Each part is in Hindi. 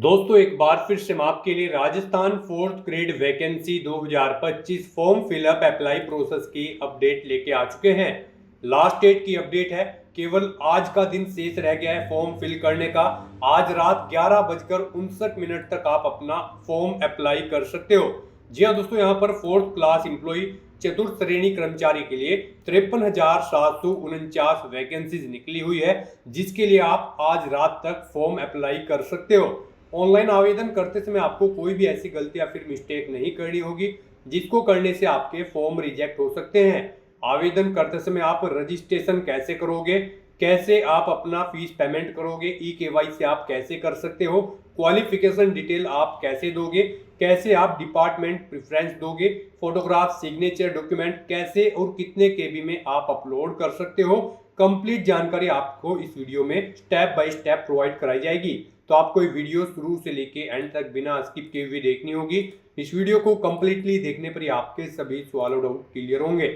दोस्तों एक बार फिर से मैं आपके लिए Rajasthan fourth grade vacancy 2025 form fill up apply process की अपडेट लेके आ चुके हैं। लास्ट डेट की अपडेट है, केवल आज का दिन शेष रह गया है फॉर्म फिल करने का। आज रात 11:59 तक आप अपना फॉर्म अप्लाई कर सकते हो। जी हाँ दोस्तों, यहाँ पर फोर्थ क्लास एम्प्लॉय चतुर्थ श्रेणी कर्मचारी के लिए 53,749 वैकेंसीज निकली हुई है, जिसके लिए आप आज रात तक फॉर्म अप्लाई कर सकते हो। ऑनलाइन आवेदन करते समय आपको कोई भी ऐसी गलती या फिर मिस्टेक नहीं करनी होगी जिसको करने से आपके फॉर्म रिजेक्ट हो सकते हैं। आवेदन करते समय आप रजिस्ट्रेशन कैसे करोगे, कैसे आप अपना फीस पेमेंट करोगे, ई केवाईसी आप कैसे कर सकते हो, क्वालिफिकेशन डिटेल आप कैसे दोगे, कैसे आप डिपार्टमेंट प्रेफरेंस दोगे, फोटोग्राफ सिग्नेचर डॉक्यूमेंट कैसे और कितने केबी में आप अपलोड कर सकते हो, कंप्लीट जानकारी आपको इस वीडियो में स्टेप बाय स्टेप प्रोवाइड कराई जाएगी। तो आपको ये वीडियो शुरू से लेके एंड तक बिना स्किप किए हुए देखनी होगी। इस वीडियो को कंप्लीटली देखने पर ही आपके सभी सवाल और डाउट क्लियर होंगे।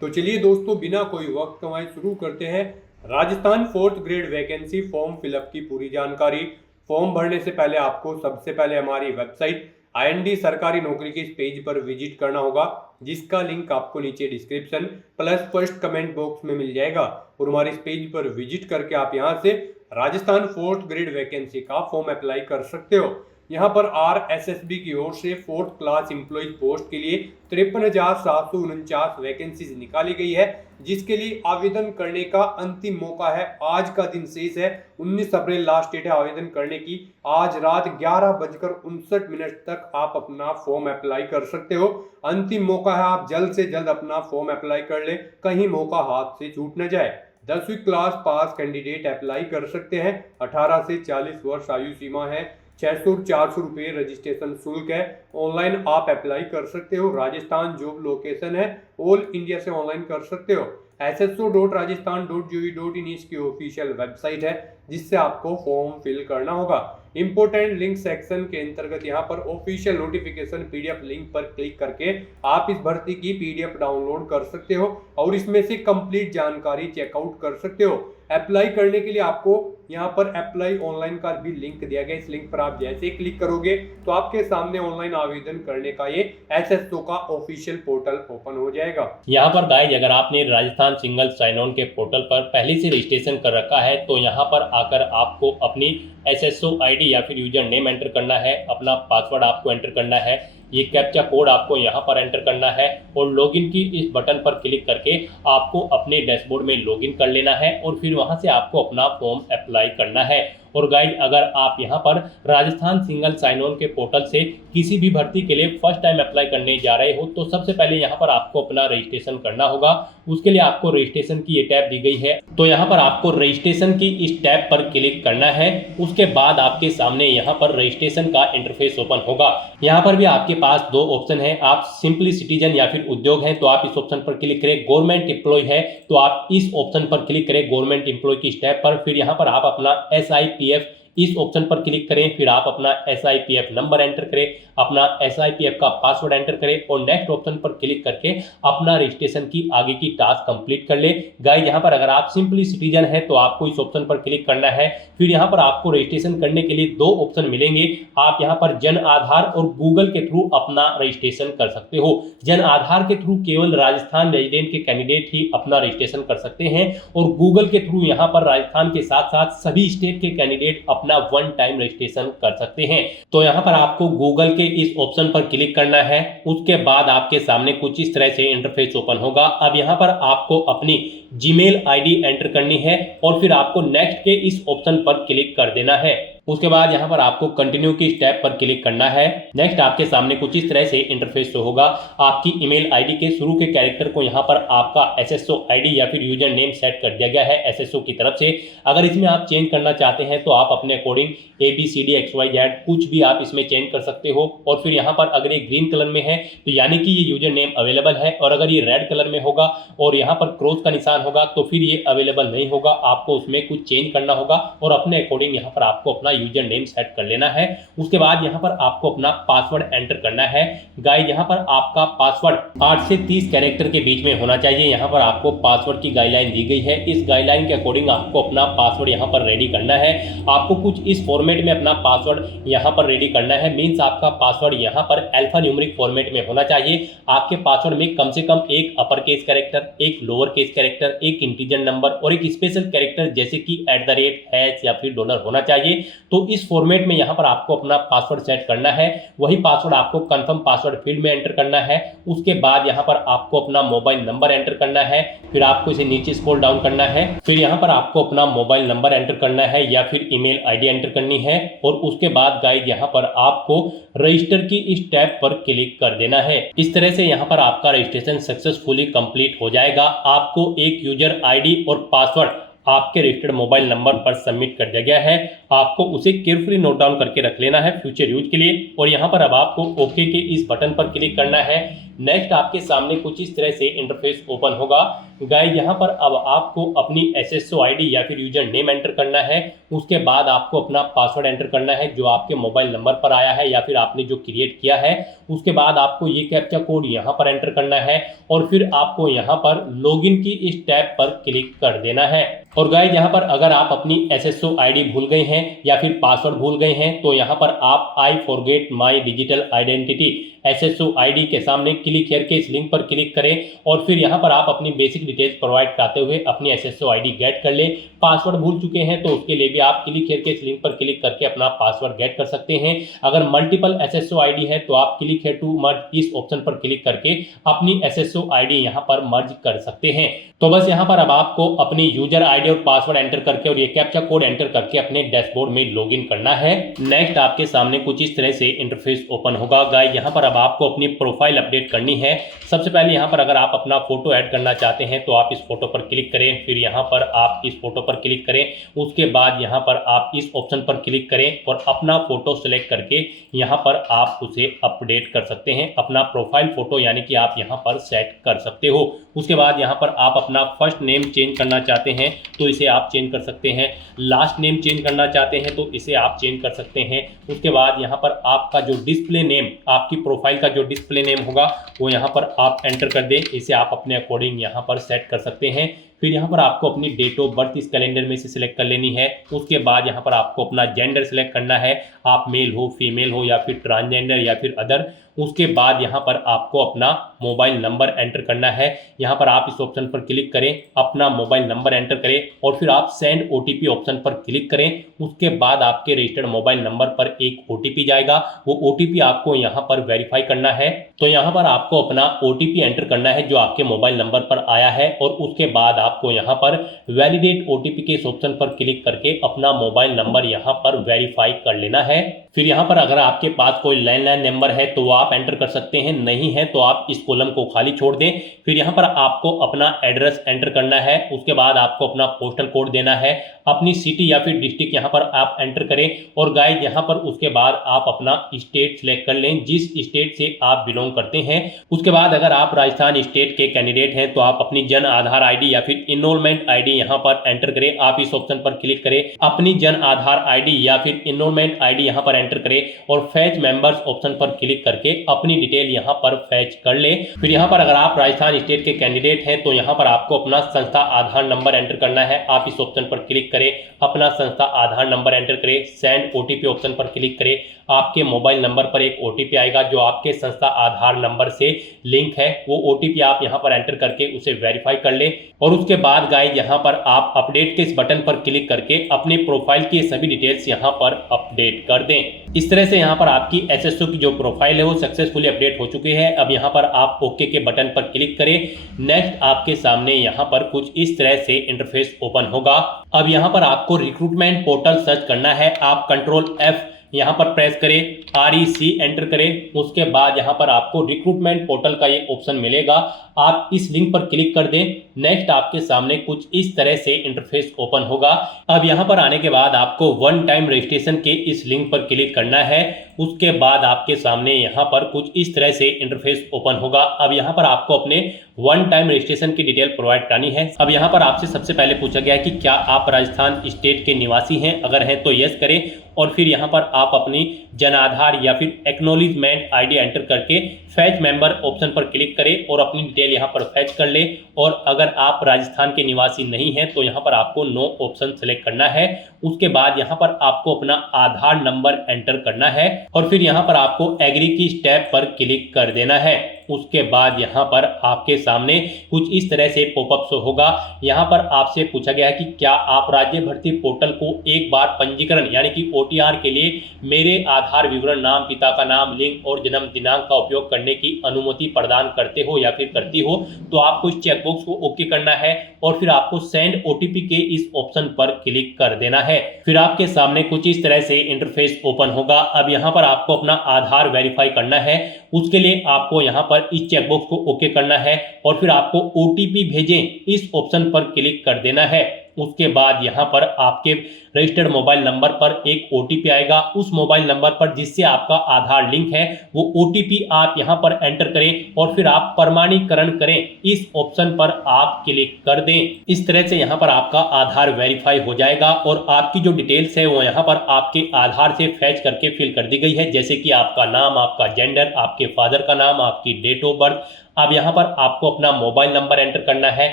तो चलिए दोस्तों, बिना कोई वक्त गंवाए शुरू करते हैं Rajasthan fourth grade vacancy form fill up की पूरी जानकारी। फॉर्म भरने से पहले आपको सबसे पहले हमारी वेबसाइट IND सरकारी नौकरी के इस पेज पर विजिट करना होगा, जिसका लिंक आपको नीचे description plus first comment box में मिल जाएगा। और हमारे इस पेज पर विजिट करके आप यहां से राजस्थान फोर्थ ग्रेड वैकेंसी का फॉर्म अप्लाई कर सकते हो। यहाँ पर RSSB की ओर से फोर्थ क्लास एम्प्लॉय पोस्ट के लिए 53,749 वैकेंसीज निकाली गई है, जिसके लिए आवेदन करने का अंतिम मौका है। आज का दिन शेष है, 19 अप्रैल लास्ट डेट है आवेदन करने की। आज रात 11:59 तक आप अपना फॉर्म अप्लाई कर सकते हो। अंतिम मौका है, आप जल्द से जल्द अपना फॉर्म अप्लाई कर ले, कहीं मौका हाथ से छूट न जाए। 10वीं क्लास पास कैंडिडेट अप्लाई कर सकते हैं। 18 से 40 वर्ष आयु सीमा है। 600 और 400 रुपये रजिस्ट्रेशन शुल्क है। ऑनलाइन आप अप्लाई कर सकते हो। राजस्थान जॉब लोकेशन है, ऑल इंडिया से ऑनलाइन कर सकते हो। sso.rajasthan.gov.in इसकी ऑफिशियल वेबसाइट है, जिससे आपको फॉर्म फिल करना होगा। इंपोर्टेंट लिंक सेक्शन के अंतर्गत यहाँ पर ऑफिशियल नोटिफिकेशन PDF लिंक पर क्लिक करके आप इस भर्ती की PDF डाउनलोड कर सकते हो और इसमें से कंप्लीट जानकारी चेकआउट कर सकते हो। अप्लाई करने के लिए आपको यहाँ पर अप्लाई ऑनलाइन का भी लिंक दिया गया। इस लिंक पर आप जैसे ही क्लिक करोगे तो आपके सामने ऑनलाइन आवेदन करने का ये SSO का ऑफिशियल पोर्टल ओपन हो जाएगा। यहाँ पर गाइज, अगर आपने राजस्थान सिंगल साइन ऑन के पोर्टल पर पहले से रजिस्ट्रेशन कर रखा है तो यहाँ पर आकर आपको अपनी SSO ID या फिर यूजर नेम एंटर करना है, अपना पासवर्ड आपको एंटर करना है, ये कैप्चा कोड आपको यहाँ पर एंटर करना है और लॉगिन की इस बटन पर क्लिक करके आपको अपने डैशबोर्ड में लॉगिन कर लेना है और फिर वहाँ से आपको अपना फॉर्म अप्लाई करना है। और गाइड, अगर आप यहाँ पर राजस्थान सिंगल साइन ऑन के पोर्टल से किसी भी भर्ती के लिए फर्स्ट टाइम अप्लाई करने जा रहे हो तो सबसे पहले यहाँ पर आपको अपना रजिस्ट्रेशन करना होगा। उसके लिए आपको रजिस्ट्रेशन की ये टैब दी गई है, तो यहाँ पर आपको रजिस्ट्रेशन की इस टैब पर क्लिक करना है। उसके बाद आपके सामने यहाँ पर रजिस्ट्रेशन का इंटरफेस ओपन होगा। यहाँ पर भी आपके पास दो ऑप्शन है, आप सिंपली सिटीजन या फिर उद्योग है तो आप इस ऑप्शन पर क्लिक करें, गवर्नमेंट एम्प्लॉय है तो आप इस ऑप्शन पर क्लिक करें गवर्नमेंट एम्प्लॉय की स्टेप पर। फिर यहाँ पर आप अपना SIPF इस ऑप्शन पर क्लिक करें, फिर आप अपना SIPF नंबर एंटर करें, अपना SIPF का पासवर्ड एंटर करें और नेक्स्ट ऑप्शन पर क्लिक करके अपना रजिस्ट्रेशन की आगे की टास्क कंप्लीट कर ले। गाइस, यहाँ पर अगर आप सिंपली सिटीजन है तो आपको इस ऑप्शन पर क्लिक करना है। फिर यहाँ पर आपको रजिस्ट्रेशन करने के लिए दो ऑप्शन मिलेंगे। आप यहाँ पर जन आधार और गूगल के थ्रू अपना रजिस्ट्रेशन कर सकते हो। जन आधार के थ्रू केवल राजस्थान रेजिडेंट के कैंडिडेट ही अपना रजिस्ट्रेशन कर सकते हैं और गूगल के थ्रू यहाँ पर राजस्थान के साथ साथ सभी स्टेट के कैंडिडेट अपना वन टाइम रजिस्ट्रेशन कर सकते हैं। तो यहाँ पर आपको गूगल के इस ऑप्शन पर क्लिक करना है। उसके बाद आपके सामने कुछ इस तरह से इंटरफेस ओपन होगा। अब यहाँ पर आपको अपनी जीमेल ID एंटर करनी है और फिर आपको नेक्स्ट के इस ऑप्शन पर क्लिक कर देना है। उसके बाद यहाँ पर आपको कंटिन्यू की स्टेप पर क्लिक करना है। नेक्स्ट आपके सामने कुछ इस तरह से इंटरफेस शो होगा। आपकी ईमेल ID के शुरू के कैरेक्टर को यहाँ पर आपका SSO ID या फिर यूजर नेम सेट कर दिया गया है SSO की तरफ से। अगर इसमें आप चेंज करना चाहते हैं तो आप अपने अकॉर्डिंग ABCDXYZ कुछ भी आप इसमें चेंज कर सकते हो। और फिर यहाँ पर अगर ये ग्रीन कलर में है तो यानी कि ये यूजर नेम अवेलेबल है, और अगर ये रेड कलर में होगा और यहाँ पर क्रॉस का निशान होगा तो फिर ये अवेलेबल नहीं होगा। आपको उसमें कुछ चेंज करना होगा और अपने अकॉर्डिंग यहाँ पर आपको अपना अपना यूजर नेम सेट कर लेना है। उसके बाद यहाँ पर आपको अपना पासवर्ड एंटर करना है। गाइस यहाँ पर आपका पासवर्ड 8 से 30 कैरेक्टर के बीच में होना चाहिए। यहाँ पर आपको पासवर्ड की गाइडलाइन दी गई है। इस गाइडलाइन के अकॉर्डिंग आपको अपना पासवर्ड यहाँ पर रेडी करना है। आपको कुछ इस फॉर्मेट में अपना पासवर्ड यहाँ पर रेडी करना है। मीन्स आपका पासवर्ड यहाँ पर अल्फा न्यूमेरिक फॉर्मेट में होना चाहिए। आपके पासवर्ड में कम से कम एक अपर केस कैरेक्टर, एक लोअर केस कैरेक्टर, एक इंटीजर नंबर और एक स्पेशल कैरेक्टर जैसे कि @ या फिर डॉलर होना चाहिए। तो इस फॉर्मेट में यहाँ पर आपको अपना पासवर्ड सेट करना है। वही पासवर्ड आपको कंफर्म पासवर्ड फील्ड में एंटर करना है। उसके बाद यहाँ पर आपको अपना मोबाइल नंबर एंटर करना है। फिर आपको इसे नीचे स्क्रॉल डाउन करना है। फिर यहाँ पर आपको अपना मोबाइल नंबर एंटर करना है या फिर ईमेल आईडी एंटर करनी है। और उसके बाद गाइस यहाँ पर आपको रजिस्टर की इस टैब पर क्लिक कर देना है। इस तरह से यहाँ पर आपका रजिस्ट्रेशन सक्सेसफुली कंप्लीट हो जाएगा। आपको एक यूजर आईडी और पासवर्ड आपके रजिस्टर्ड मोबाइल नंबर पर सबमिट कर दिया गया है। आपको उसे केयरफुली नोट डाउन करके रख लेना है फ्यूचर यूज के लिए। और यहाँ पर अब आपको ओके के इस बटन पर क्लिक करना है। नेक्स्ट आपके सामने कुछ इस तरह से इंटरफेस ओपन होगा। गाइस यहाँ पर अब आपको अपनी SSO आईडी या फिर यूजर नेम एंटर करना है। उसके बाद आपको अपना पासवर्ड एंटर करना है जो आपके मोबाइल नंबर पर आया है या फिर आपने जो क्रिएट किया है। उसके बाद आपको ये कैप्चा कोड यहाँ पर एंटर करना है और फिर आपको यहाँ पर लॉगिन की इस टैब पर क्लिक कर देना है। और गाइस यहाँ पर अगर आप अपनी SSO आईडी भूल गए हैं या फिर पासवर्ड भूल गए हैं तो यहाँ पर आप I forget my digital identity SSO ID के सामने क्लिक करके इस लिंक पर क्लिक करें और फिर यहाँ पर आप अपनी बेसिक डिटेल्स प्रोवाइड कराते हुए अपनी SSO आईडी गेट कर लें। पासवर्ड भूल चुके हैं तो उसके लिए भी आप क्लिक करके इस लिंक पर क्लिक करके अपना पासवर्ड गेट कर सकते हैं। अगर मल्टीपल SSO आईडी है तो आप क्लिक है टू मर्ज इस ऑप्शन पर क्लिक करके अपनी SSO आईडी यहाँ पर मर्ज कर सकते हैं। तो बस यहाँ पर अब आपको अपनी यूजर आईडी और पासवर्ड एंटर करके और ये कैप्चा कोड एंटर करके अपने डैशबोर्ड में लॉगिन करना है। नेक्स्ट आपके सामने कुछ इस तरह से इंटरफेस ओपन होगा। गाइस यहाँ पर अब आपको अपनी प्रोफाइल अपडेट करनी है। सबसे पहले यहाँ पर अगर आप अपना फोटो ऐड करना चाहते हैं तो आप इस फोटो पर क्लिक करें। फिर यहाँ पर आप इस फोटो पर क्लिक करें। उसके बाद यहाँ पर आप इस ऑप्शन पर क्लिक करें और अपना फोटो सेलेक्ट करके यहाँ पर आप उसे अपडेट कर सकते हैं। अपना प्रोफाइल फोटो यानी कि आप यहाँ पर सेट कर सकते हो। उसके बाद यहाँ पर आप अपना फर्स्ट नेम चेंज करना चाहते हैं तो इसे आप चेंज कर सकते हैं। लास्ट नेम चेंज करना चाहते हैं तो इसे आप चेंज कर सकते हैं। उसके बाद यहाँ पर आपका जो डिस्प्ले नेम, आपकी प्रोफाइल का जो डिस्प्ले नेम होगा वो यहाँ पर आप एंटर कर दें। इसे आप अपने अकॉर्डिंग यहाँ पर सेट कर सकते हैं। फिर यहाँ पर आपको अपनी डेट ऑफ बर्थ इस कैलेंडर में से सिलेक्ट कर लेनी है। उसके बाद यहाँ पर आपको अपना जेंडर सिलेक्ट करना है, आप मेल हो, फीमेल हो या फिर ट्रांसजेंडर या फिर अदर। उसके बाद यहाँ पर आपको अपना मोबाइल नंबर एंटर करना है। यहाँ पर आप इस ऑप्शन पर क्लिक करें, अपना मोबाइल नंबर एंटर करें और फिर आप सेंड OTP ऑप्शन पर क्लिक करें। उसके बाद आपके रजिस्टर्ड मोबाइल नंबर पर एक OTP जाएगा। वो OTP आपको यहाँ पर वेरीफाई करना है। तो यहाँ पर आपको अपना OTP एंटर करना है जो आपके मोबाइल नंबर पर आया है और उसके बाद आपको यहाँ पर वैलिडेट OTP के इस ऑप्शन पर क्लिक करके अपना मोबाइल नंबर यहाँ पर वेरीफाई कर लेना है। फिर यहाँ पर अगर आपके पास कोई लैंडलाइन नंबर है तो वो आप एंटर कर सकते हैं, नहीं है तो आप इस कॉलम को खाली छोड़ दें। फिर यहाँ पर आपको अपना एड्रेस एंटर करना है। उसके बाद आपको अपना पोस्टल कोड देना है, अपनी सिटी या फिर डिस्ट्रिक्ट यहाँ पर आप एंटर करें। और गाइस यहाँ पर उसके बाद आप अपना स्टेट सिलेक्ट कर लें, जिस स्टेट से आप बिलोंग करते हैं। उसके बाद अगर आप राजस्थान स्टेट के कैंडिडेट हैं तो आप अपनी जन आधार आईडी या फिर इनरोलमेंट आईडी यहाँ पर एंटर करें। आप इस ऑप्शन पर क्लिक करें, अपनी जन आधार आईडी या फिर इनरोलमेंट आईडी यहाँ पर एंटर करें और फैच मेंबर्स ऑप्शन पर क्लिक करके अपनी डिटेल यहाँ पर फैच कर लें। फिर यहाँ पर अगर आप राजस्थान स्टेट के कैंडिडेट हैं तो यहाँ पर आपको अपना संस्था आधार नंबर एंटर करना है। आप इस ऑप्शन पर क्लिक करें, अपना संस्था आधार नंबर एंटर करें, सेंड OTP ऑप्शन पर क्लिक करें। आपके मोबाइल नंबर पर एक OTP आएगा जो आपके संस्था आधार नंबर से लिंक है। वो OTP आप यहाँ पर एंटर करके उसे वेरीफाई कर लें। और उसके बाद गाइस यहाँ पर आप अपडेट के इस बटन पर क्लिक करके अपने प्रोफाइल की सभी डिटेल्स यहाँ पर अपडेट कर दें। इस तरह से यहाँ पर आपकी SSO की जो प्रोफाइल है वो सक्सेसफुली अपडेट हो चुकी है। अब यहाँ पर आप ओके के बटन पर क्लिक करें। नेक्स्ट आपके सामने यहाँ पर कुछ इस तरह से इंटरफेस ओपन होगा। अब यहाँ पर आपको रिक्रूटमेंट पोर्टल सर्च करना है। आप Ctrl F यहाँ पर प्रेस करें, REC एंटर करें। उसके बाद यहाँ पर आपको रिक्रूटमेंट पोर्टल का ये ऑप्शन मिलेगा, आप इस लिंक पर क्लिक कर दें। नेक्स्ट आपके सामने कुछ इस तरह से इंटरफेस ओपन होगा। अब यहाँ पर आने के बाद आपको वन टाइम रजिस्ट्रेशन के इस लिंक पर क्लिक करना है। उसके बाद आपके सामने यहाँ पर कुछ इस तरह से इंटरफेस ओपन होगा। अब यहाँ पर आपको अपने वन टाइम रजिस्ट्रेशन की डिटेल प्रोवाइड करानी है। अब यहाँ पर आपसे सबसे पहले पूछा गया है कि क्या आप राजस्थान स्टेट के निवासी हैं, अगर हैं तो यस करें और फिर यहाँ पर आप अपनी जन आधार या फिर एक्नॉलेजमेंट ID एंटर करके फैच मेंबर ऑप्शन पर क्लिक करें और अपनी डिटेल यहाँ पर फैच कर लें। और अगर आप राजस्थान के निवासी नहीं हैं तो यहाँ पर आपको नो ऑप्शन सेलेक्ट करना है। उसके बाद यहाँ पर आपको अपना आधार नंबर एंटर करना है और फिर यहाँ पर आपको एग्री की स्टेप पर क्लिक कर देना है। उसके बाद यहाँ पर आपके सामने कुछ इस तरह से पॉपअप शो होगा। यहाँ पर आपसे पूछा गया है कि क्या आप राज्य भर्ती पोर्टल को एक बार पंजीकरण यानी कि OTR के लिए मेरे आधार विवरण, नाम, पिता का नाम, लिंग और जन्म दिनांक का उपयोग करने की अनुमति प्रदान करते हो या फिर करती हो। तो आपको इस चेकबॉक्स को ओके करना है और फिर आपको सेंड OTP के इस ऑप्शन पर क्लिक कर देना है। फिर आपके सामने कुछ इस तरह से इंटरफेस ओपन होगा। अब यहाँ पर आपको अपना आधार वेरीफाई करना है। उसके लिए आपको यहाँ पर इस चेकबॉक्स को ओके करना है और फिर आपको OTP भेजें इस ऑप्शन पर क्लिक कर देना है। उसके बाद यहाँ पर आपके रजिस्टर्ड मोबाइल नंबर पर एक OTP आएगा। उस मोबाइल नंबर पर जिससे आपका आधार लिंक है वो OTP आप यहाँ पर एंटर करें और फिर आप प्रमाणीकरण करें, इस ऑप्शन पर आप क्लिक कर दें। इस तरह से यहाँ पर आपका आधार वेरीफाई हो जाएगा और आपकी जो डिटेल्स है वो यहाँ पर आपके आधार से फैच करके फिल कर दी गई है, जैसे कि आपका नाम, आपका जेंडर, आपके फादर का नाम, आपकी डेट ऑफ बर्थ। अब यहाँ पर आपको अपना मोबाइल नंबर एंटर करना है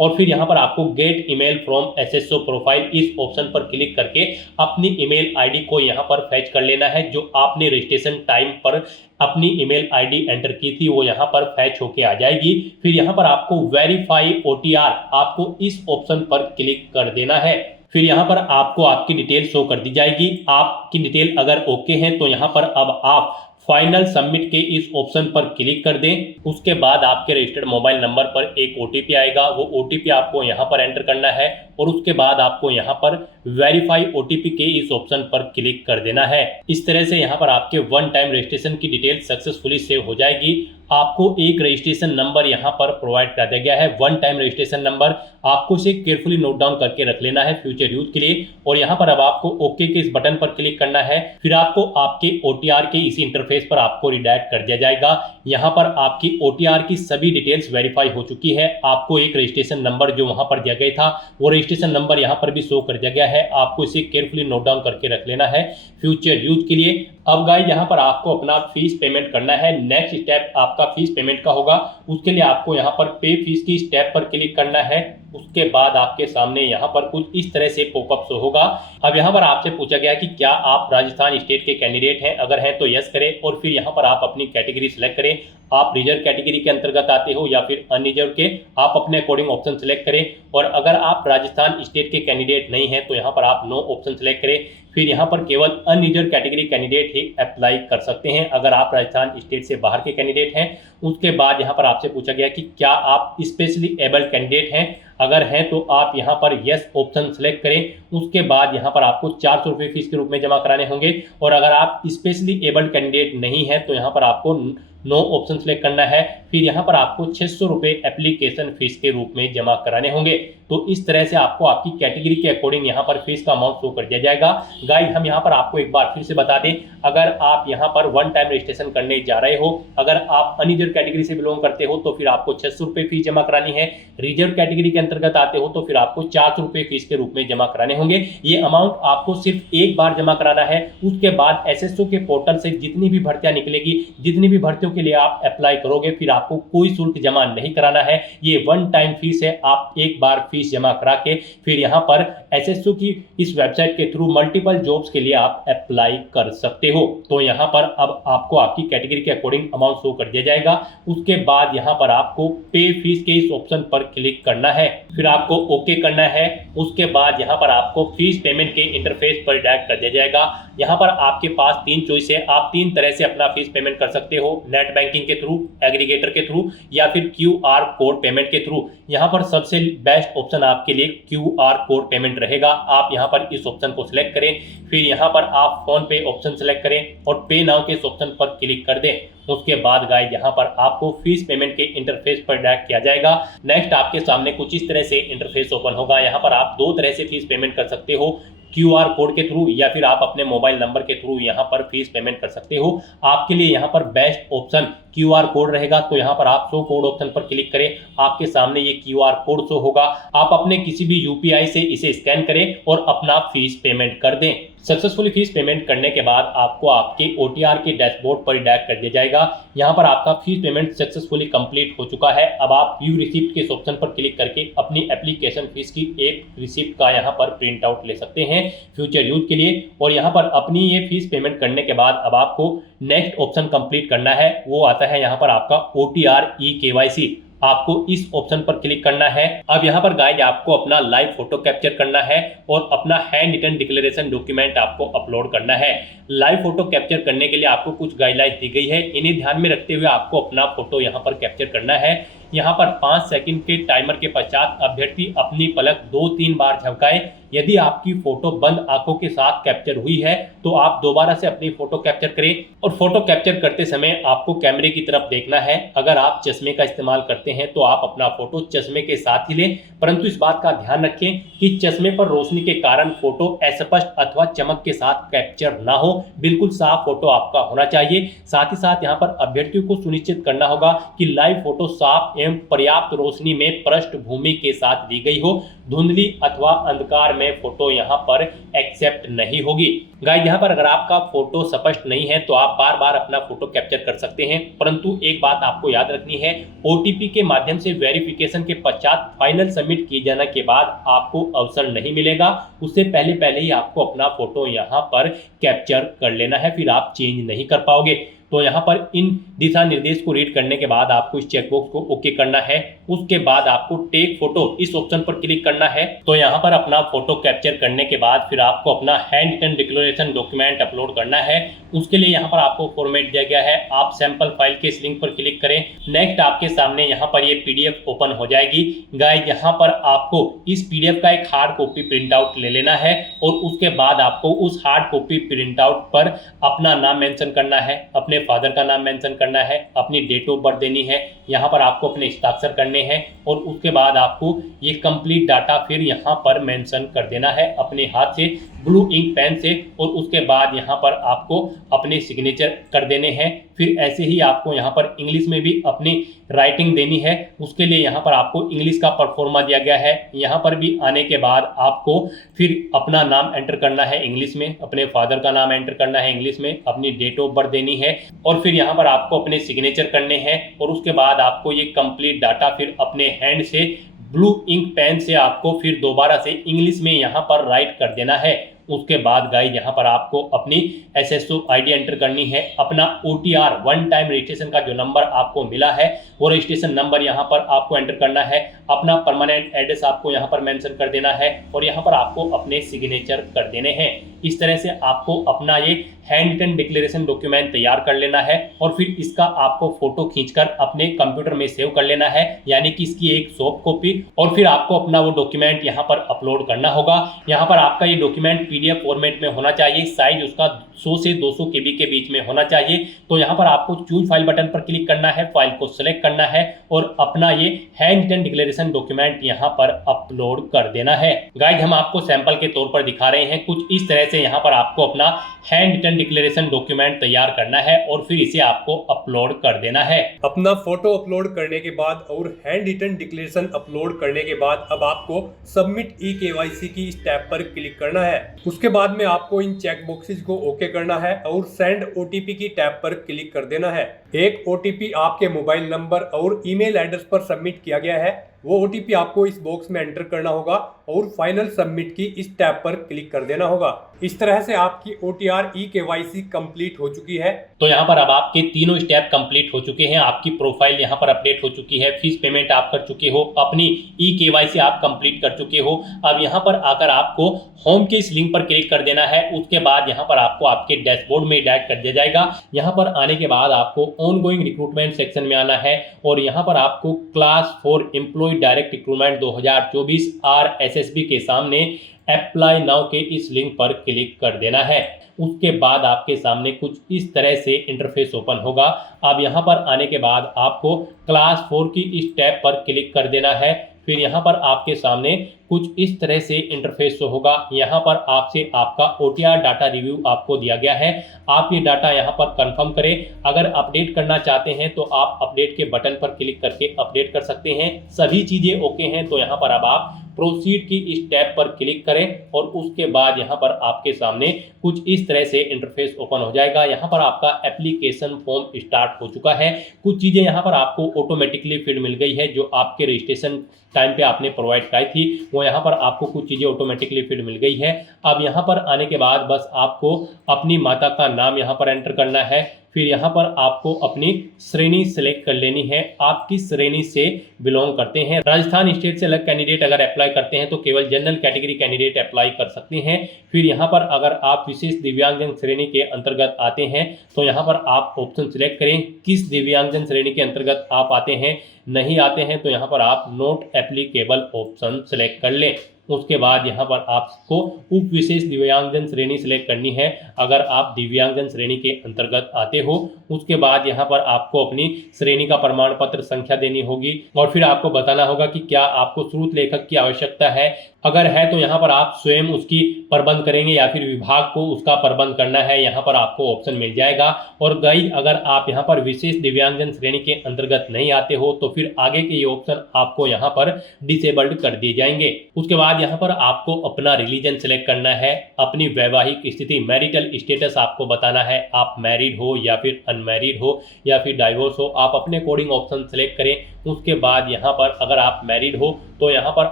और फिर यहाँ पर आपको gate email from SSO profile इस ऑप्शन पर क्लिक करके अपनी ईमेल ID को यहाँ पर फैच कर लेना है। जो आपने रजिस्ट्रेशन टाइम पर अपनी ईमेल ID एंटर की थी वो यहाँ पर फैच होके आ जाएगी। फिर यहाँ पर आपको वेरीफाई OTR आपको इस ऑप्शन पर क्लिक कर देना है। फिर यहाँ पर आपको आपकी डिटेल शो कर दी जाएगी। आपकी डिटेल अगर ओके है तो यहाँ पर अब आप फाइनल सबमिट के इस ऑप्शन पर क्लिक कर दें। उसके बाद आपके रजिस्टर्ड मोबाइल नंबर पर एक OTP आएगा, वो OTP आपको यहाँ पर एंटर करना है और उसके बाद आपको यहाँ पर वेरीफाई OTP के इस ऑप्शन पर क्लिक कर देना है। इस तरह से यहाँ पर आपके वन टाइम रजिस्ट्रेशन की डिटेल सक्सेसफुली सेव हो जाएगी। आपको एक रजिस्ट्रेशन नंबर यहाँ पर प्रोवाइड कर दिया गया है, वन टाइम रजिस्ट्रेशन नंबर। आपको इसे केयरफुली नोट डाउन करके रख लेना है फ्यूचर यूज के लिए। और यहाँ पर अब आपको ओके के इस बटन पर क्लिक करना है। फिर आपको आपके OTR के इसी इंटरफेस पर आपको रिडायरेक्ट कर दिया जाएगा। यहाँ पर आपकी OTR की सभी डिटेल्स वेरीफाई हो चुकी है। आपको एक रजिस्ट्रेशन नंबर जो वहाँ पर दिया गया था वो रजिस्ट्रेशन नंबर यहाँ पर भी शो कर दिया गया है। आपको इसे केयरफुली नोट डाउन करके रख लेना है फ्यूचर यूज के लिए। अब गाइस यहाँ पर आपको अपना फीस पेमेंट करना है। नेक्स्ट स्टेप आपका फीस पेमेंट का होगा। उसके लिए आपको यहाँ पर पे फीस की स्टेप पर क्लिक करना है। उसके बाद आपके सामने यहाँ पर कुछ इस तरह से पॉपअप शो होगा। अब यहाँ पर आपसे पूछा गया कि क्या आप राजस्थान स्टेट के कैंडिडेट हैं, अगर हैं तो यस करें और फिर यहाँ पर आप अपनी कैटेगरी सिलेक्ट करें। आप रिजर्व कैटेगरी के अंतर्गत आते हो या फिर अनरिजर्व के, आप अपने अकॉर्डिंग ऑप्शन सेलेक्ट करें। और अगर आप राजस्थान स्टेट के कैंडिडेट नहीं हैं तो यहाँ पर आप नो ऑप्शन सेलेक्ट करें। फिर यहाँ पर केवल अनरिजर्व कैटेगरी कैंडिडेट ही अप्लाई कर सकते हैं अगर आप राजस्थान स्टेट से बाहर के कैंडिडेट हैं। उसके बाद यहाँ पर आपसे पूछा गया कि क्या आप स्पेशली एबल्ड कैंडिडेट हैं, अगर हैं तो आप यहाँ पर यस ऑप्शन सेलेक्ट करें। उसके बाद यहाँ पर आपको 400 रुपये फीस के रूप में जमा कराने होंगे। और अगर आप स्पेशली एबल्ड कैंडिडेट नहीं हैं तो यहाँ पर आपको नो ऑप्शन सेलेक्ट करना है। फिर यहाँ पर आपको 600 रुपये एप्लीकेशन फीस के रूप में जमा कराने होंगे। तो इस तरह से आपको आपकी कैटेगरी के अकॉर्डिंग यहाँ पर फीस का अमाउंट शो कर दिया जाएगा। गाइस हम यहाँ पर आपको एक बार फिर से बता दें, अगर आप यहाँ पर वन टाइम रजिस्ट्रेशन करने जा रहे हो, अगर आप अनरिजर्व कैटेगरी से बिलोंग करते हो तो फिर आपको 600 रुपये फीस जमा करानी है। रिजर्व कैटेगरी के अंतर्गत आते हो तो फिर आपको 400 रुपये फीस के रूप में जमा कराने होंगे। ये अमाउंट आपको सिर्फ एक बार जमा कराना है। उसके बाद SSO के पोर्टल से जितनी भी भर्तियां निकलेगी, जितनी भी भर्तियों के लिए आप अप्लाई करोगे, फिर आपको कोई शुल्क जमा नहीं कराना है। ये वन टाइम फीस है। आप एक बार फीस जमा करा के फिर यहाँ पर SSO की इस वेबसाइट के थ्रू मल्टीपल जॉब्स के लिए आप अप्लाई कर सकते हो। तो यहाँ पर अब आपको आपकी कैटेगरी के अकॉर्डिंग अमाउंट शो कर दिया जाएगा। उसके बाद यहाँ पर आपको पे फीस के इस ऑप्शन पर क्लिक करना है। फिर आपको ओके करना है। उसके बाद यहाँ पर आपको फीस पेमेंट के इंटरफेस पर डायरेक्ट कर दिया जाएगा। यहाँ पर आपके पास 3 चॉइस है, आप 3 तरह से अपना फीस पेमेंट कर सकते हो, नेट बैंकिंग के थ्रू, एग्रीगेटर के थ्रू या फिर QR कोड पेमेंट के थ्रू। यहाँ पर सबसे बेस्ट ऑप्शन आपके लिए QR कोड पेमेंट रहेगा। आप यहाँ पर इस ऑप्शन को सिलेक्ट करें, फिर यहाँ पर आप फोन पे ऑप्शन सेलेक्ट करें और पे नाउ के इस ऑप्शन पर क्लिक कर दें। उसके बाद गाइस यहाँ पर आपको फीस पेमेंट के इंटरफेस पर डायरेक्ट किया जाएगा। नेक्स्ट आपके सामने कुछ इस तरह से इंटरफेस ओपन होगा। यहाँ पर आप 2 तरह से फीस पेमेंट कर सकते हो, QR कोड के थ्रू या फिर आप अपने मोबाइल नंबर के थ्रू यहाँ पर फीस पेमेंट कर सकते हो। आपके लिए यहाँ पर बेस्ट ऑप्शन QR कोड रहेगा, तो यहाँ पर आप शो कोड ऑप्शन पर क्लिक करें, आपके सामने ये QR कोड शो होगा। आप अपने किसी भी UPI से इसे स्कैन करें और अपना फीस पेमेंट कर दें। सक्सेसफुली फीस पेमेंट करने के बाद आपको आपके OTR के डैशबोर्ड पर डायरेक्ट कर दिया जाएगा। यहाँ पर आपका फीस पेमेंट सक्सेसफुली कंप्लीट हो चुका है। अब आप व्यू रिसिप्ट के ऑप्शन पर क्लिक करके अपनी एप्लीकेशन फीस की एक रिसिप्ट का यहाँ पर प्रिंट आउट ले सकते हैं फ्यूचर यूज के लिए। और यहाँ पर अपनी ये फीस पेमेंट करने के बाद अब आपको नेक्स्ट ऑप्शन कंप्लीट करना है, वो आता है यहाँ पर आपका OTR eKYC। आपको इस ऑप्शन पर क्लिक करना है। अब यहाँ पर गाइस आपको अपना लाइव फोटो कैप्चर करना है और अपना हैंड रिटन डिक्लेरेशन डॉक्यूमेंट आपको अपलोड करना है। लाइव फोटो कैप्चर करने के लिए आपको कुछ गाइडलाइंस दी गई है, इन्हें ध्यान में रखते हुए आपको अपना फोटो यहाँ पर कैप्चर करना है। यहाँ पर 5 सेकंड के टाइमर के पश्चात अभ्यर्थी अपनी पलक 2-3 बार झपकाएं। यदि आपकी फोटो बंद आंखों के साथ कैप्चर हुई है तो आप दोबारा से अपनी फोटो कैप्चर करें और फोटो कैप्चर करते समय आपको कैमरे की तरफ देखना है। अगर आप चश्मे का इस्तेमाल करते हैं तो आप अपना फोटो चश्मे के साथ ही लें, परंतु इस बात का ध्यान रखें कि चश्मे पर रोशनी के कारण फोटो अस्पष्ट अथवा चमक के साथ कैप्चर ना हो। बिल्कुल साफ फोटो आपका होना चाहिए। साथ ही साथ यहाँ पर अभ्यर्थियों को सुनिश्चित करना होगा कि लाइव फोटो साफ एवं पर्याप्त रोशनी में पृष्ठभूमि के साथ ली गई हो। धुंधली अथवा अंधकार में फोटो यहाँ पर एक्सेप्ट नहीं होगी। गाइस यहाँ पर अगर आपका फोटो स्पष्ट नहीं है तो आप बार बार अपना फोटो कैप्चर कर सकते हैं, परंतु एक बात आपको याद रखनी है, OTP के माध्यम से वेरिफिकेशन के पश्चात फाइनल सबमिट किए जाने के बाद आपको अवसर नहीं मिलेगा। उससे पहले ही आपको अपना फोटो यहाँ पर कैप्चर कर लेना है, फिर आप चेंज नहीं कर पाओगे। तो यहाँ पर इन दिशा निर्देश को रीड करने के बाद आपको इस चेकबॉक्स को ओके करना है। उसके बाद आपको टेक फोटो इस ऑप्शन पर क्लिक करना है। तो यहाँ पर अपना फोटो कैप्चर करने के बाद फिर आपको अपना handwritten declaration document upload करना है। उसके लिए यहाँ पर आपको फॉर्मेट दिया गया है, आप सैंपल फाइल के इस लिंक पर क्लिक करें। नेक्स्ट आपके सामने यहाँ पर ये PDF ओपन हो जाएगी। गाइस यहाँ पर आपको इस PDF का एक हार्ड कॉपी प्रिंट आउट ले लेना है और उसके बाद आपको उस हार्ड कॉपी प्रिंट आउट पर अपना नाम मेंशन करना है, अपने फादर का नाम मेंशन करना है, अपनी डेट ऑफ बर्थ देनी है, यहाँ पर आपको अपने हस्ताक्षर करने हैं और उसके बाद आपको ये कंप्लीट डाटा फिर यहाँ पर मेंशन कर देना है अपने हाथ से ब्लू इंक पेन से। और उसके बाद यहाँ पर आपको अपने सिग्नेचर कर देने हैं। फिर ऐसे ही आपको यहाँ पर इंग्लिश में भी अपनी राइटिंग देनी है। उसके लिए यहाँ पर आपको इंग्लिश का परफॉर्मा दिया गया है। यहाँ पर भी आने के बाद आपको फिर अपना नाम एंटर करना है इंग्लिश में, अपने फादर का नाम एंटर करना है इंग्लिश में, अपनी डेट ऑफ बर्थ देनी है और फिर यहाँ पर आपको अपने सिग्नेचर करने हैं। और उसके बाद आपको ये कंप्लीट डाटा फिर अपने हैंड से ब्लू इंक पेन से आपको फिर दोबारा से इंग्लिश में यहाँ पर राइट कर देना है। उसके बाद गाइस यहाँ पर आपको अपनी SSO ID एंटर करनी है, अपना OTR वन टाइम रजिस्ट्रेशन का जो नंबर आपको मिला है वो रजिस्ट्रेशन नंबर यहाँ पर आपको एंटर करना है, अपना परमानेंट एड्रेस आपको यहाँ पर मेंशन कर देना है और यहाँ पर आपको अपने सिग्नेचर कर देने हैं। इस तरह से आपको अपना ये हैंड रिटन डिक्लेरेशन डॉक्यूमेंट तैयार कर लेना है और फिर इसका आपको फोटो खींचकर अपने कंप्यूटर में सेव कर लेना है, यानी कि इसकी एक सॉफ्ट कॉपी। और फिर आपको अपना वो डॉक्यूमेंट यहाँ पर अपलोड करना होगा। यहाँ पर आपका ये डॉक्यूमेंट PDF फॉर्मेट में होना चाहिए, साइज उसका 100 से 200 KB के बीच में होना चाहिए। तो यहाँ पर आपको चूज फाइल बटन पर क्लिक करना है, फाइल को सिलेक्ट करना है और अपना ये हैंड रिटन डिक्लेरेशन डॉक्यूमेंट यहाँ पर अपलोड कर देना है। गाइस हम आपको सैंपल के तौर पर दिखा रहे हैं, कुछ इस तरह से यहाँ पर आपको अपना हैंड रिटन डिक्लेरेशन डॉक्यूमेंट तैयार करना है और फिर इसे आपको अपलोड कर देना है। अपना फोटो अपलोड करने के बाद और हैंड रिटन डिक्लेरेशन अपलोड करने के बाद अब आपको सबमिट eKYC की इस टैब पर क्लिक करना है। उसके बाद में आपको इन चेक बॉक्सेस को ओके करना है और सेंड OTP की टैब पर क्लिक कर देना है। एक OTP आपके मोबाइल नंबर और ईमेल एड्रेस पर सबमिट किया गया है, वो OTP आपको इस बॉक्स में एंटर करना होगा और फाइनल सबमिट की इस टैब पर क्लिक कर देना होगा। इस तरह से आपकी OTR eKYC कंप्लीट हो चुकी है। तो यहाँ पर अब आपके तीनों स्टेप कंप्लीट हो चुके हैं, आपकी प्रोफाइल यहाँ पर अपडेट हो चुकी है, फीस पेमेंट आप कर चुके हो, अपनी eKYC आप कंप्लीट कर चुके हो। अब यहाँ पर आकर आपको होम के इस लिंक पर क्लिक कर देना है। उसके बाद यहाँ पर आपको आपके डैशबोर्ड में डायरेक्ट कर दिया जाएगा। यहाँ पर आने के बाद आपको ऑनगोइंग रिक्रूटमेंट सेक्शन में आना है और यहाँ पर आपको class 4 employee direct recruitment 2024 RSSB के सामने अप्लाई नाउ के इस लिंक पर क्लिक कर देना है। उसके बाद आपके सामने कुछ इस तरह से इंटरफेस ओपन होगा। अब यहाँ पर आने के बाद आपको क्लास 4 की इस टैब पर क्लिक कर देना है। फिर यहाँ पर आपके सामने कुछ इस तरह से इंटरफेस होगा। यहाँ पर आपसे आपका OTR डाटा रिव्यू आपको दिया गया है। आप ये डाटा यहाँ पर कंफर्म करें। अगर अपडेट करना चाहते हैं तो आप अपडेट के बटन पर क्लिक करके अपडेट कर सकते हैं। सभी चीज़ें ओके हैं तो यहाँ पर अब आप प्रोसीड की इस टैब पर क्लिक करें और उसके बाद यहाँ पर आपके सामने कुछ इस तरह से इंटरफेस ओपन हो जाएगा। यहाँ पर आपका एप्लीकेशन फॉर्म स्टार्ट हो चुका है। कुछ चीज़ें यहाँ पर आपको ऑटोमेटिकली फीड मिल गई है जो आपके रजिस्ट्रेशन टाइम पे आपने प्रोवाइड कराई थी, वो यहाँ पर आपको कुछ चीज़ें ऑटोमेटिकली फीड मिल गई है। अब यहाँ पर आने के बाद बस आपको अपनी माता का नाम यहाँ पर एंटर करना है। फिर यहाँ पर आपको अपनी श्रेणी सेलेक्ट कर लेनी है। आप किस श्रेणी से बिलोंग करते हैं। राजस्थान स्टेट से अलग कैंडिडेट अगर अप्लाई करते हैं तो केवल जनरल कैटेगरी कैंडिडेट अप्लाई कर सकते हैं। फिर यहाँ पर अगर आप विशेष दिव्यांगजन श्रेणी के अंतर्गत आते हैं तो यहाँ पर आप ऑप्शन सिलेक्ट करें किस दिव्यांगजन श्रेणी के अंतर्गत आप आते हैं। नहीं आते हैं तो यहाँ पर आप नॉट एप्लीकेबल ऑप्शन सेलेक्ट कर लें। उसके बाद यहाँ पर आपको उप विशेष दिव्यांगजन श्रेणी सेलेक्ट करनी है अगर आप दिव्यांगजन श्रेणी के अंतर्गत आते हो। उसके बाद यहाँ पर आपको अपनी श्रेणी का प्रमाण पत्र संख्या देनी होगी और फिर आपको बताना होगा कि क्या आपको स्रोत लेखक की आवश्यकता है। अगर है तो यहाँ पर आप स्वयं उसकी प्रबंध करेंगे या फिर विभाग को उसका प्रबंध करना है, यहाँ पर आपको ऑप्शन मिल जाएगा। और गाइस अगर आप यहाँ पर विशेष दिव्यांगजन श्रेणी के अंतर्गत नहीं आते हो तो फिर आगे के ये ऑप्शन आपको यहाँ पर डिसेबल्ड कर दिए जाएंगे। उसके बाद यहाँ पर आपको अपना रिलीजन सेलेक्ट करना है, अपनी वैवाहिक स्थिति मैरिटल स्टेटस आपको बताना है, आप मैरिड हो या फिर अनमैरिड हो या फिर डाइवोर्स हो, आप अपने अकॉर्डिंग ऑप्शन सेलेक्ट करें। उसके बाद यहाँ पर अगर आप मैरिड हो तो यहाँ पर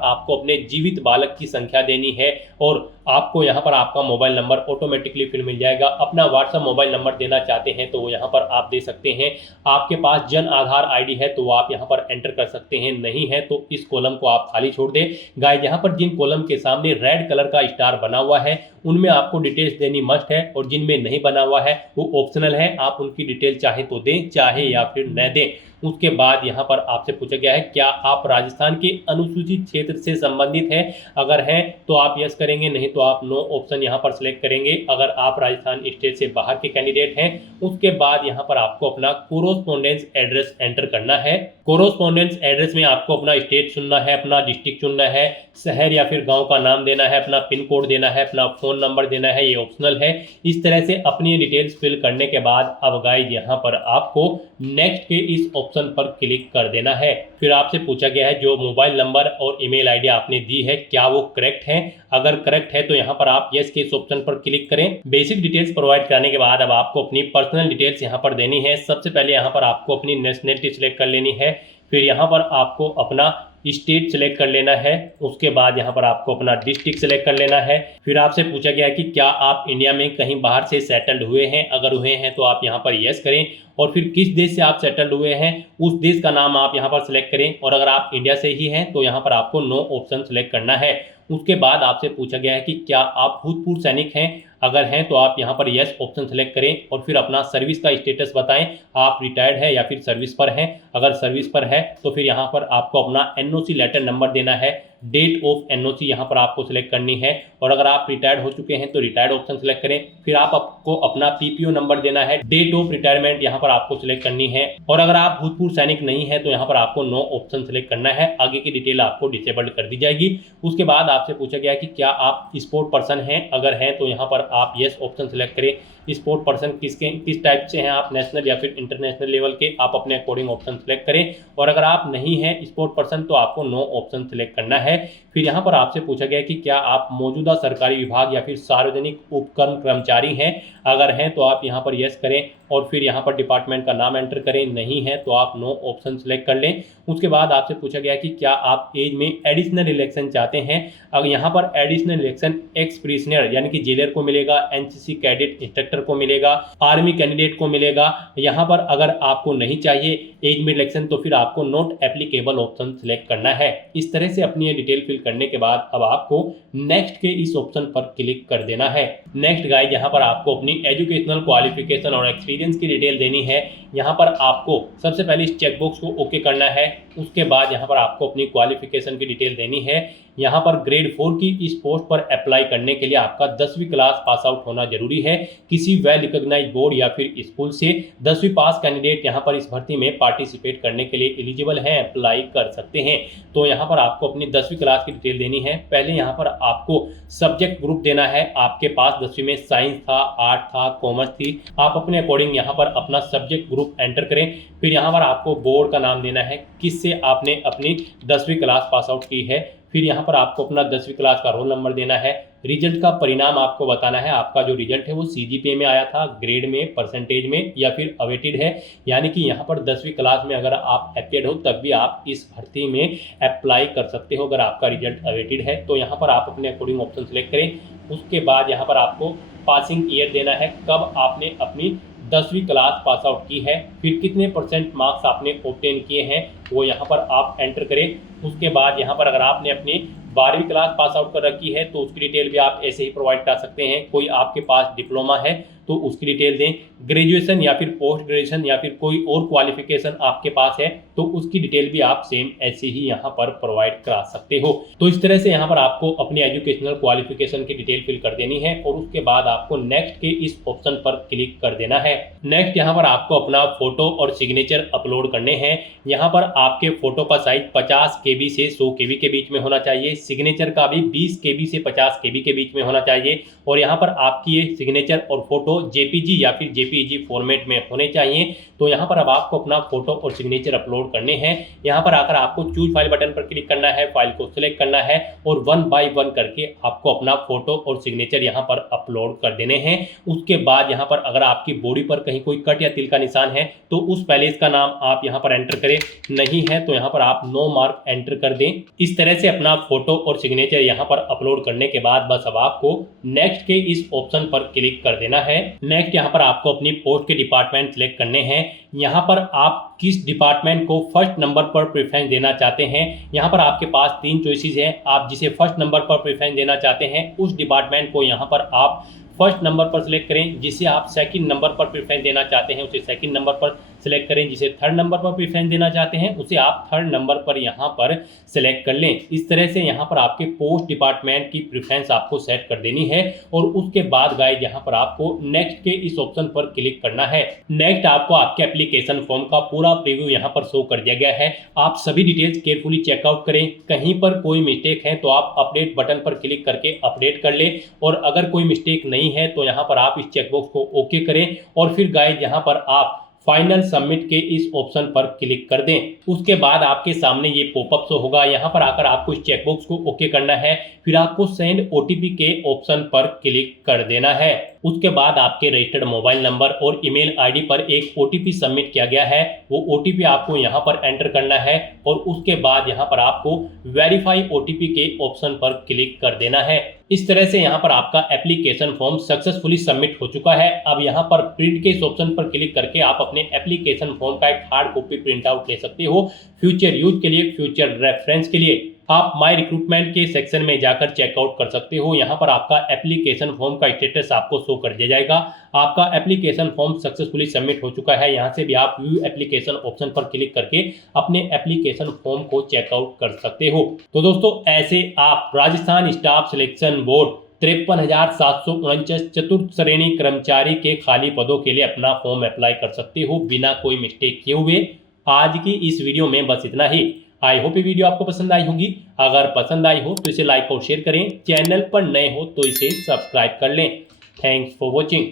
आपको अपने जीवित बालक की संख्या देनी है और आपको यहाँ पर आपका मोबाइल नंबर ऑटोमेटिकली फिर मिल जाएगा। अपना व्हाट्सएप मोबाइल नंबर देना चाहते हैं तो वो यहाँ पर आप दे सकते हैं। आपके पास जन आधार ID है तो वो आप यहाँ पर एंटर कर सकते हैं, नहीं है तो इस कॉलम को आप खाली छोड़ दें। गाइस यहाँ पर जिन कॉलम के सामने रेड कलर का स्टार बना हुआ है उनमें आपको डिटेल्स देनी मस्ट है और जिनमें नहीं बना हुआ है वो ऑप्शनल है। आप उनकी डिटेल चाहे तो दें चाहे या फिर न दें। उसके बाद यहाँ पर आपसे पूछा गया है क्या आप राजस्थान के अनुसूचित क्षेत्र से संबंधित हैं। अगर हैं तो आप यस करेंगे, नहीं तो आप नो ऑप्शन यहाँ पर सिलेक्ट करेंगे। अगर आप राजस्थान स्टेट से बाहर के कैंडिडेट हैं उसके बाद यहाँ पर आपको अपना कोरोस्पोंडेंस एड्रेस एंटर करना है। कोरोस्पोंडेंस एड्रेस में आपको अपना स्टेट चुनना है, अपना डिस्ट्रिक्ट चुनना है, शहर या फिर गाँव का नाम देना है, अपना पिन कोड देना है, अपना फ़ोन नंबर देना है, ये ऑप्शनल है। इस तरह से अपनी डिटेल्स फिल करने के बाद अब गाइस यहाँ पर आपको नेक्स्ट के इस ऑप्शन पर क्लिक कर देना है। फिर आपसे पूछा गया है जो मोबाइल नंबर और ईमेल आईडी आपने दी है क्या वो करेक्ट है। अगर करेक्ट है तो यहाँ पर आप यस के इस ऑप्शन पर क्लिक करें। बेसिक डिटेल्स प्रोवाइड कराने के बाद अब आपको अपनी पर्सनल डिटेल्स यहाँ पर देनी है। सबसे पहले यहाँ पर आपको अपनी नेशनलिटी सिलेक्ट कर लेनी है। फिर यहाँ पर आपको अपना स्टेट सेलेक्ट कर लेना है। उसके बाद यहाँ पर आपको अपना डिस्ट्रिक्ट सेलेक्ट कर लेना है। फिर आपसे पूछा गया है कि क्या आप इंडिया में कहीं बाहर से सेटल्ड हुए हैं। अगर हुए हैं तो आप यहाँ पर यस करें और फिर किस देश से आप सेटल्ड हुए हैं उस देश का नाम आप यहाँ पर सिलेक्ट करें और अगर आप इंडिया से ही हैं तो यहाँ पर आपको नो ऑप्शन सेलेक्ट करना है। उसके बाद आपसे पूछा गया है कि क्या आप भूतपूर्व सैनिक हैं। अगर हैं तो आप यहाँ पर यस ऑप्शन सेलेक्ट करें और फिर अपना सर्विस का स्टेटस बताएं, आप रिटायर्ड है या फिर सर्विस पर हैं। अगर सर्विस पर है तो फिर यहाँ पर आपको अपना NOC लेटर नंबर देना है, डेट ऑफ NOC यहाँ पर आपको सिलेक्ट करनी है और अगर आप रिटायर्ड हो चुके हैं तो रिटायर्ड ऑप्शन सेलेक्ट करें। फिर आपको अपना PPO नंबर देना है, डेट ऑफ रिटायरमेंट यहाँ पर आपको सिलेक्ट करनी है और अगर आप भूतपूर्व सैनिक नहीं है तो यहाँ पर आपको नो ऑप्शन सेलेक्ट करना है। आगे की डिटेल आपको डिसेबल्ड कर दी जाएगी। उसके बाद आपसे पूछा गया कि क्या आप स्पोर्ट पर्सन हैं। अगर हैं तो यहाँ पर आप यस ऑप्शन सेलेक्ट करें। स्पोर्ट पर्सन किस टाइप से हैं आप, नेशनल या फिर इंटरनेशनल लेवल के, आप अपने अकॉर्डिंग ऑप्शन सेलेक्ट करें। और अगर आप नहीं हैं स्पोर्ट पर्सन तो आपको नो ऑप्शन सेलेक्ट करना है। फिर यहाँ पर आपसे पूछा गया कि क्या आप मौजूदा सरकारी विभाग या फिर सार्वजनिक उपक्रम कर्मचारी हैं, अगर हैं तो आप यहाँ पर यस करें और फिर यहाँ पर डिपार्टमेंट का नाम एंटर करें, नहीं है तो आप नो ऑप्शन सेलेक्ट कर लें। उसके बाद आपसे पूछा गया कि क्या आप एज में एडिशनल इलेक्शन चाहते हैं। अगर यहाँ पर एडिशनल इलेक्शन एक्स प्रिजनर यानी कि जेलर को मिलेगा, एनसीसी कैडेट इंस्ट्रक्टर को मिलेगा, आर्मी कैंडिडेट को मिलेगा। यहाँ पर अगर आपको नहीं चाहिए एज में इलेक्शन तो फिर आपको नॉट एप्लीकेबल ऑप्शन सेलेक्ट करना है। इस तरह से अपनी ये डिटेल फिल करने के बाद अब आपको नेक्स्ट के इस ऑप्शन पर क्लिक कर देना है। नेक्स्ट गाइस, यहाँ पर आपको अपनी एजुकेशनल क्वालिफिकेशन और एक्सपीरियंस की डिटेल देनी है। यहाँ पर आपको सबसे पहले इस चेकबॉक्स को ओके करना है। उसके बाद यहाँ पर आपको अपनी क्वालिफिकेशन की डिटेल देनी है। यहाँ पर ग्रेड 4 की इस पोस्ट पर अप्लाई करने के लिए आपका 10वीं क्लास पास आउट होना जरूरी है। किसी वेल रिकॉग्नाइज्ड बोर्ड या फिर स्कूल से 10वीं पास कैंडिडेट यहाँ पर इस भर्ती में पार्टिसिपेट करने के लिए एलिजिबल हैं, अप्लाई कर सकते हैं। तो यहाँ पर आपको अपनी 10वीं क्लास की डिटेल देनी है। पहले यहाँ पर आपको सब्जेक्ट ग्रुप देना है। आपके पास 10वीं में साइंस था, आर्ट था, कॉमर्स थी, आप अपने अकॉर्डिंग यहाँ पर अपना सब्जेक्ट ग्रुप एंटर करें। फिर यहाँ पर आपको बोर्ड का नाम देना है, किससे आपने अपनी 10वीं क्लास पास आउट की है। फिर यहाँ पर आपको अपना 10वीं क्लास का रोल नंबर देना है। रिजल्ट का परिणाम आपको बताना है, आपका जो रिजल्ट है वो सीजीपीए में आया था, ग्रेड में, परसेंटेज में या फिर अवेटेड है। यानी कि यहाँ पर 10वीं क्लास में अगर आप अवेटेड हो तब भी आप इस भर्ती में अप्लाई कर सकते हो अगर आपका रिजल्ट अवेटेड है। तो यहाँ पर आप अपने अकॉर्डिंग ऑप्शन सेलेक्ट करें। उसके बाद यहाँ पर आपको पासिंग ईयर देना है, कब आपने अपनी 10वीं क्लास पास आउट की है, फिर कितने % मार्क्स आपने ऑब्टेन किए हैं वो यहाँ पर आप एंटर करें। उसके बाद यहाँ पर अगर आपने अपनी 12वीं क्लास पास आउट कर रखी है तो उसकी डिटेल भी आप ऐसे ही प्रोवाइड कर सकते हैं। कोई आपके पास डिप्लोमा है तो उसकी डिटेल दें। ग्रेजुएशन या फिर पोस्ट ग्रेजुएशन या फिर कोई और क्वालिफिकेशन आपके पास है तो उसकी डिटेल भी आप सेम ऐसे ही यहाँ पर प्रोवाइड करा सकते हो। तो इस तरह से यहाँ पर आपको अपनी एजुकेशनल क्वालिफिकेशन की डिटेल फिल कर देनी है और उसके बाद आपको नेक्स्ट के इस ऑप्शन पर क्लिक कर देना है। नेक्स्ट यहाँ पर आपको अपना फोटो और सिग्नेचर अपलोड करने हैं। यहाँ पर आपके फोटो का साइज 50 KB से 100 KB के बीच में होना चाहिए। सिग्नेचर का भी 20 KB से 50 KB के बीच में होना चाहिए। और यहाँ पर आपकी ये सिग्नेचर और फोटो जेपीजी या फिर जेपीईजी फॉर्मेट में होने चाहिए। तो यहाँ पर अब आपको अपना फोटो और सिग्नेचर अपलोड करने हैं। यहाँ पर आकर आपको चूज फाइल बटन पर क्लिक करना है, फाइल को सिलेक्ट करना है और 1 बाय 1 करके आपको अपना फोटो और सिग्नेचर यहाँ पर अपलोड कर देने हैं। उसके बाद यहाँ पर अगर आपकी बॉडी पर कहीं कोई कट या तिल का निशान है तो उस पैलेस का नाम आप यहाँ पर एंटर करें, नहीं है तो यहाँ पर आप नो मार्क एंटर कर दें। इस तरह से अपना फोटो और सिग्नेचर यहाँ पर अपलोड करने के बाद बस अब आपको नेक्स्ट के इस ऑप्शन पर क्लिक कर देना है। नेक्स्ट यहाँ पर आपको अपनी पोस्ट के डिपार्टमेंट सिलेक्ट करने हैं। यहाँ पर आप किस डिपार्टमेंट को फर्स्ट नंबर पर प्रेफरेंस देना चाहते हैं। यहाँ पर आपके पास 3 चॉइसेस हैं। आप जिसे फर्स्ट नंबर पर प्रेफरेंस देना चाहते हैं उस डिपार्टमेंट को यहाँ पर आप फर्स्ट नंबर पर सिलेक्ट करें। जिसे आप सेकंड नंबर पर प्रेफरेंस देना चाहते हैं उसे सेकंड नंबर पर सिलेक्ट करें। जिसे थर्ड नंबर पर प्रेफरेंस देना चाहते हैं उसे आप थर्ड नंबर पर यहाँ पर सिलेक्ट कर लें। इस तरह से यहाँ पर आपके पोस्ट डिपार्टमेंट की प्रेफरेंस आपको सेट कर देनी है और उसके बाद गाइस यहाँ पर आपको नेक्स्ट के इस ऑप्शन पर क्लिक करना है। नेक्स्ट आपको आपके एप्लीकेशन फॉर्म का पूरा प्रीव्यू यहाँ पर शो कर दिया गया है। आप सभी डिटेल्स केयरफुली चेकआउट करें। कहीं पर कोई मिस्टेक है तो आप अपडेट बटन पर क्लिक करके अपडेट कर लें और अगर कोई मिस्टेक नहीं है तो यहाँ पर आप इस चेकबॉक्स को ओके करें और फिर गाइस यहाँ पर आप फाइनल सबमिट के इस ऑप्शन पर क्लिक कर दें। उसके बाद आपके सामने ये पॉपअप शो होगा। यहाँ पर आकर आपको इस चेकबॉक्स को ओके करना है, फिर आपको सेंड ओटीपी के ऑप्शन पर क्लिक कर देना है। उसके बाद आपके रजिस्टर्ड मोबाइल नंबर और ईमेल आईडी पर एक ओटीपी सबमिट किया गया है, वो ओटीपी आपको यहाँ पर एंटर करना है और उसके बाद यहाँ पर आपको वेरीफाई ओटीपी के ऑप्शन पर क्लिक कर देना है। इस तरह से यहाँ पर आपका एप्लीकेशन फॉर्म सक्सेसफुली सबमिट हो चुका है। अब यहाँ पर प्रिंट के इस ऑप्शन पर क्लिक करके आप अपने एप्लीकेशन फॉर्म का एक हार्ड कॉपी प्रिंट आउट ले सकते हो, फ्यूचर यूज के लिए, फ्यूचर रेफरेंस के लिए। आप माय रिक्रूटमेंट के सेक्शन में जाकर चेकआउट कर सकते हो। यहाँ पर आपका एप्लीकेशन फॉर्म का स्टेटस आपको शो कर दिया जाएगा। आपका एप्लीकेशन फॉर्म सक्सेसफुली सबमिट हो चुका है। यहाँ से भी आप व्यू एप्लीकेशन ऑप्शन पर क्लिक करके अपने एप्लीकेशन फॉर्म को चेकआउट कर सकते हो। तो दोस्तों ऐसे आप राजस्थान स्टाफ सिलेक्शन बोर्ड 53,749 चतुर्थ श्रेणी कर्मचारी के खाली पदों के लिए अपना फॉर्म अप्लाई कर सकते हो बिना कोई मिस्टेक किए हुए। आज की इस वीडियो में बस इतना ही। आई होप ये वीडियो आपको पसंद आई होगी। अगर पसंद आई हो तो इसे लाइक और शेयर करें। चैनल पर नए हो तो इसे सब्सक्राइब कर लें। Thanks for watching.